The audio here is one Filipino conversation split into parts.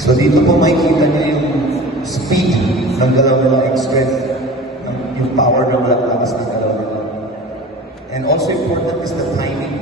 So dito po makikita niyo yung speed ng galaw nila, strength, yung power ng lakas ng galaw nila. And also important is the timing.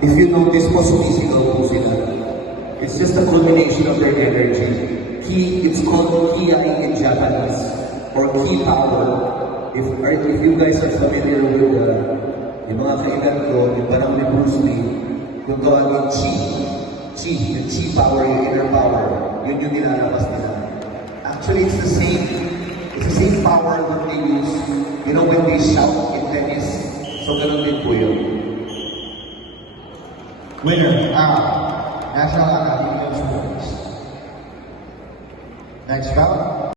If you notice po, sumisigaw po sila. It's just a culmination of their energy. It's called kiai in Japanese, or ki power. If you guys are familiar with yung mga kailan ko, yung parang ni Bruce Lee, kung tawagin yung chi power, yung inner power, yun yung nilalabas nila. Actually, it's the same power that they use, when they shout in tennis. So, ganun din po yun. Winner, National Academy of Sports. Next round.